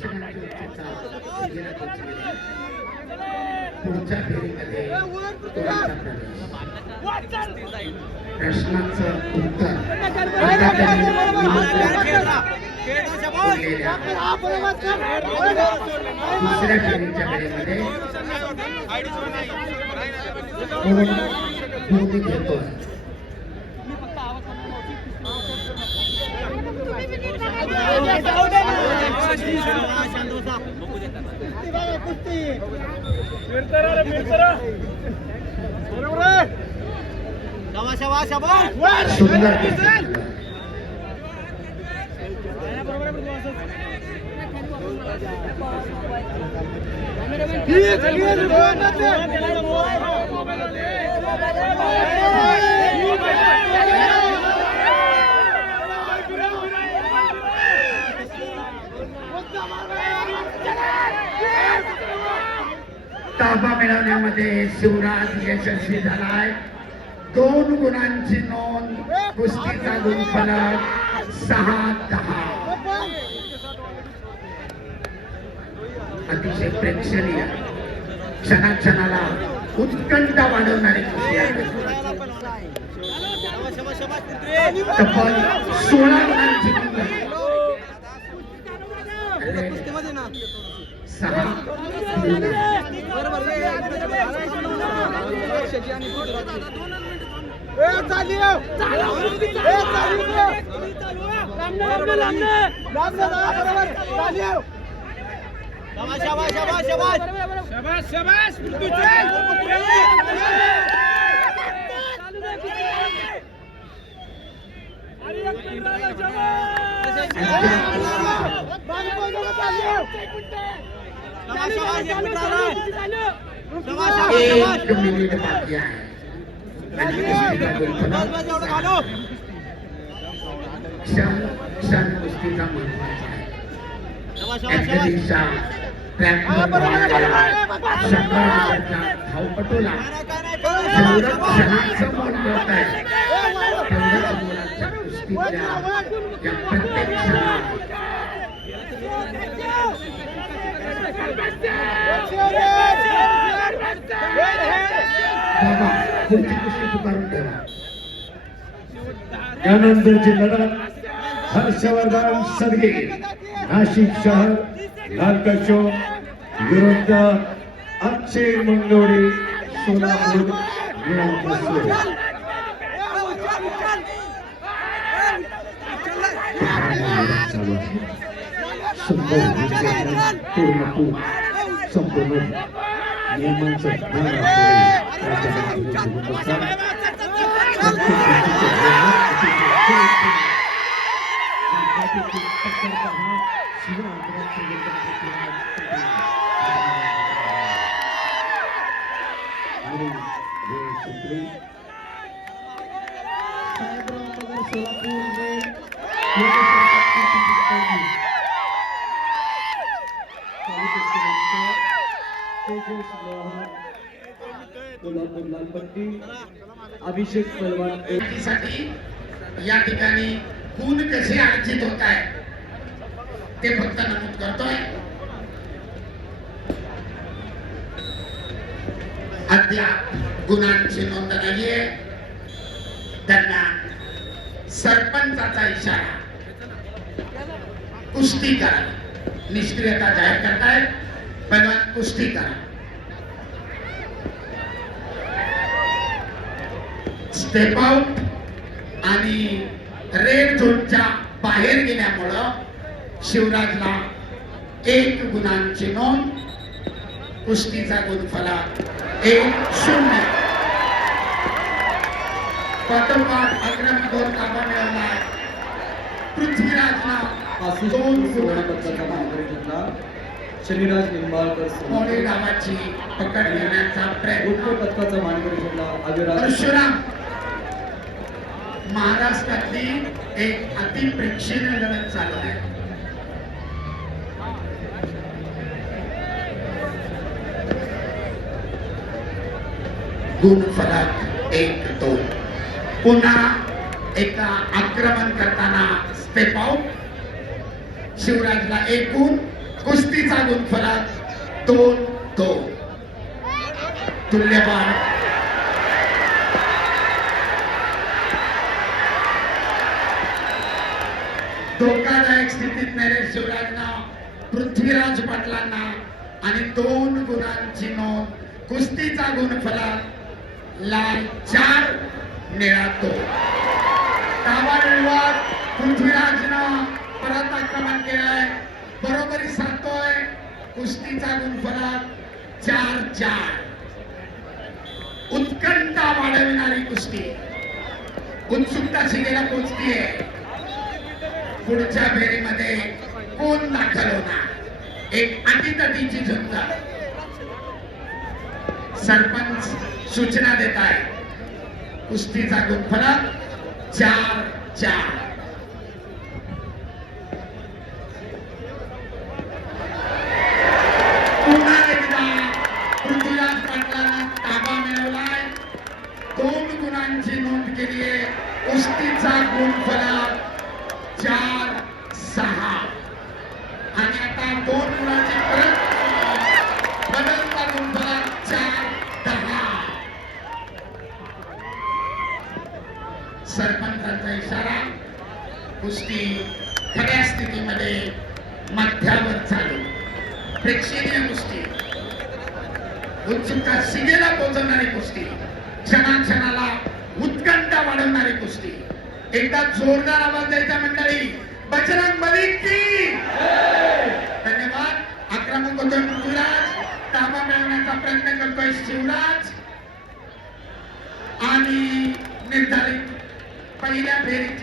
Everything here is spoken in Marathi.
प्रेक्षकांची उत्सुकता गेल्या पुढच्या फेरीमध्ये तुमचा प्रवेश प्रश्नाचं उत्तर दुसऱ्या फेरीच्या वेळेमध्ये कोण घेतोय सुंदर ताबा मिळवण्यामध्ये शिवराज यशस्वी झालाय. 2 गुणांची नोंद. कुस्तीचा गुणफलक 6-10. अतिशय प्रेक्षणीय क्षणाक्षणाला उत्कंठा वाढवणारी कुस्ती आहे. तब्बल 16 गुणांची नोंद झाली. 6 एक मिनिट बाकी आहे. क्षण कुस्तीचा महत्वाचा आहे. धावपटूला जेवढं क्षणाचं मोल मिळत आहे तेवढंच मोलाच्या कुस्तीच्या या प्रत्येक क्षणात पुढची कुस्ती पुकारून ठेवा. यानंतरची लढत हर्षवर्धन सदगे नाशिक शहर लालकचो विरुद्ध अक्षय मंगळोडी सोलापूर संपूर्ण नियमांचं अभिषेक पहलवान या ठिकाणी गुण कसे अर्जित होत आहे ते फक्त नमूद करतोय. अद्याप गुणांची नोंद नाहीये. दरम्यान सरपंचाचा इशारा कुस्ती करा. निष्क्रियता जाहीर करतायत. पहलवान कुस्ती करा. स्टेप आउट आणि रेड झोनच्या बाहेर गेल्यामुळं शिवराजला 1 गुणांची नोंद. कुस्तीचा गुणफलक 1-0. पाठोपाठ अग्रमधून ताबा मिळवलाय. पृथ्वीराजला 2 सुवर्णपदकाचा मानकरी ठरला. शनिराज निंबाळकर मोडे गावाची पकड घेण्याचा प्रयत्न. पदकाचा मानकरी ठरला अविराज परशुराम. महाराष्ट्रातली एक अतिप्रेक्षणीय लढत चालू आहे. गुणफलक 1-2. पुन्हा एका आक्रमण करताना स्टेप आउट. शिवराजला 1 गुण. कुस्तीचा गुणफलक 2-2. तुल्यबळ. धोकादायक स्थितीत नरेश शिवराजना पृथ्वीराज पाटलांना आणि 2 गुणांची नोंद. कुस्तीचा गुणफलक लाल 4, निळा 2. डावा निर्वाद पृथ्वीराजनं परत आक्रमण केलंय, बरोबरी साधतोय. कुस्तीचा गुणफलक 4-4. उत्कंठा वाढविणारी कुस्ती, उत्सुकता शिगेला पोचतीये. पुढच्या फेरीमध्ये कोण दाखल होणार, एक अटीतटीची झुंज. सरपंच सूचना देत आहे. कुस्तीचा गुणफलक 4-4. पुन्हा एकदा पृथ्वीराज पाटलांना ताबा मिळवलाय, 2 गुणांची नोंद केली आहे. कुस्तीचा गुणफलक 4-6 आणि आता 2 गुणांची परत बदलता गुणफलक 4-10. सरपंचांचा इशारा. कुस्ती खऱ्या स्थितीमध्ये मध्यावर चालू. प्रेक्षणीय कुस्ती, उत्सुकता शिगेला पोहोचवणारी कुस्ती, क्षणाक्षणाला उत्कंठा वाढवणारी कुस्ती. एकदा जोरदार आवाज द्यायचा मंडळी. बजरंग बली की धन्यवाद. आक्रमक होतोय पृथ्वीराज, ताबा मिळवण्याचा प्रयत्न करतोय शिवराज आणि निर्धारित पहिल्या फेरीची